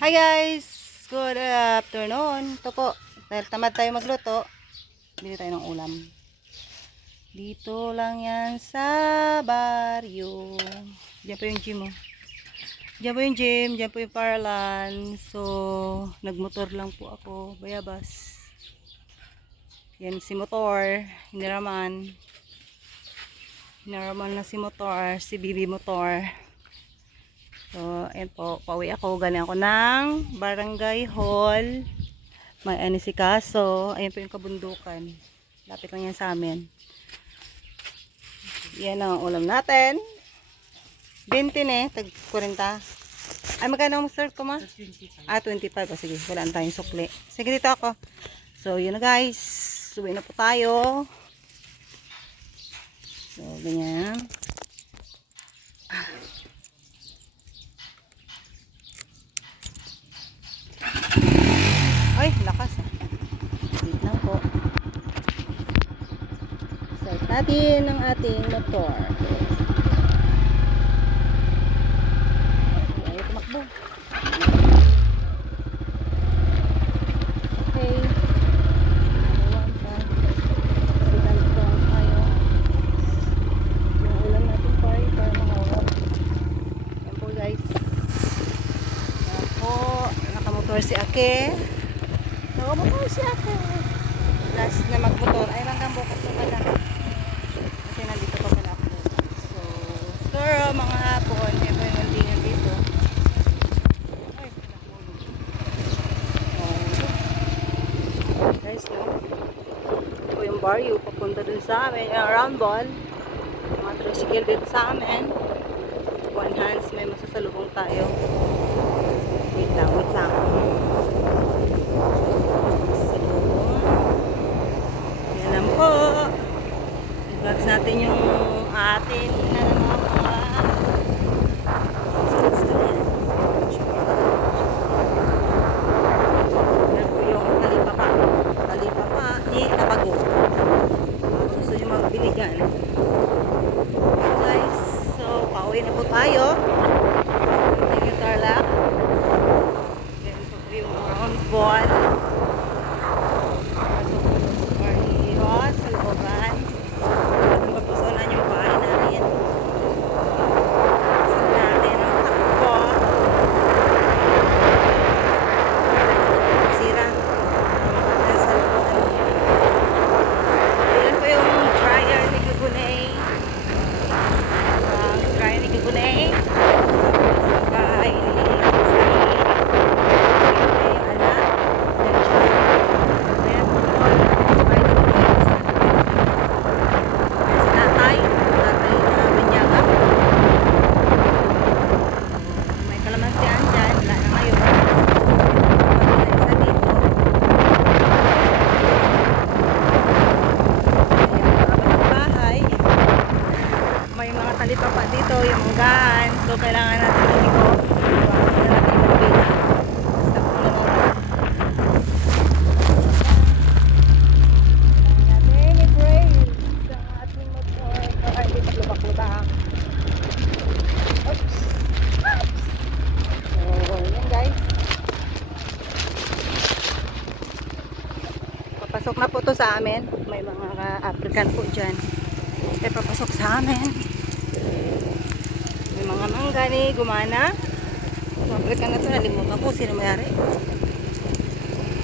Hi guys! Good afternoon. Ito po, dahil tamad tayo magluto, bili tayo ng ulam. Dito lang yan sa baryo. Diyan po yung gym oh. Diyan po yung gym, diyan po yung Paralan. So, nagmotor lang po ako, bayabas. Yan si motor, hiniraman. Hiniraman na si motor, si Bibi motor. So, ayan po, pauwi ako. Galing ako ng barangay hall. May anisikaso. Ayan po yung kabundukan. Lapit lang yan sa amin. Yan ang ulam natin. 20 tag 40. Ay, magkano ang serve ko ma? 25. 25. O, sige, wala na tayong sukli. Sige, dito ako. So, yun na guys. Suwi na po tayo. So, ganyan. Ay, lakas ah. Wait lang po. Start natin ang ating motor. Ayaw tumakbo. Okay. Awan pa. Sitan ko tayo. Yung ulam natin pa para mahawak. Yan po guys. Yan po. Nakamotor si Ake. Nakamotor si Ake. Last na magmotor ay hanggang bukas na pala. Kasi nandito pa pala ako. So, siguro mga hapon, yan po yung landingan dito. Ay, pinahulog. Guys, no? Ito po yung barrio, papunta dun sa amin, yung round ball. Mga tricycle dito sa amin. One hands, may masasalubong tayo. Wait lang, wait lang. Yan lang po. I-vlogs natin yung atin na mga yan po yung talipapa ni Tabago. Gusto nyo magbili dyan. Guys, so pauwi na po tayo. Yung Tarlac. Yan po yung round ball. Sa looban. Ang papusolan yung bahay namin. Saan natin ang takbo. Sira. Sa looban. Ayan po yung dryer ni Gugunay. Dryer ni Gugunay. Sa bahay ni talipapa dito, yung munggahan. So, kailangan natin lumiko. Kailangan natin lumiko. Basta po naman. Kailangan natin i-brake sa ating motor para hindi maglubak-lubak. Oops! So, yan guys. Papasok na po to sa amin. May mga African po dyan. Kaya papasok sa amin. May mga mangga ni gumana. Pabrika na ito, nalimutan ko sino mayari.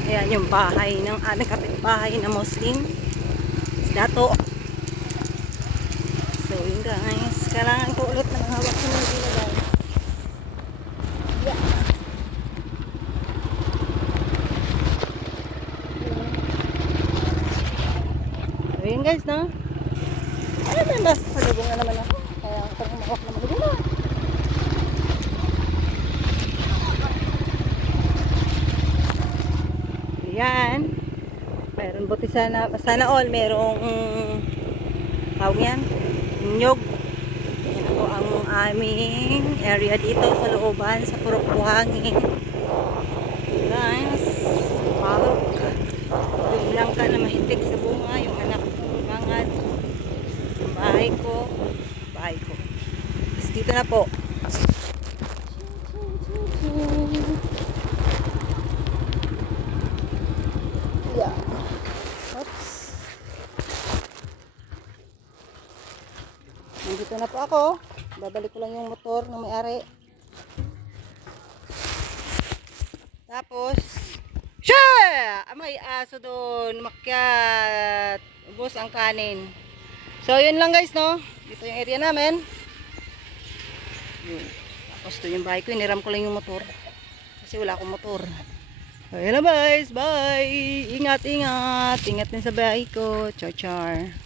Ayan yung bahay ng aming kapitbahay na Muslim. Dato. So yun guys, kailangan ko ulit na hawak ko ng ilagay. Yeah. So yun guys, no? Ay, may mas palubong na naman ako. Kaya ako humawak na magulong. Ayan. Meron buti sana all merong tawag yan, nyog. Yan po ang aming area dito sa looban, sa purok buhangin. Guys, palok. Yung langka na mahitik sa bunga, yung anak kong mangad. Bahay ko. Dito na po. Nandito na po ako. Babalik ko lang yung motor ng may-ari. Tapos, siya! May aso doon. Makyat. Ubos ang kanin. So, yun lang guys, no? Dito yung area namin. Yun. Tapos, ito yung bahay ko. Iniram ko lang yung motor. Kasi wala akong motor. Ayun na guys. Bye! Ingat, ingat. Ingat din sa bahay ko. Char, char.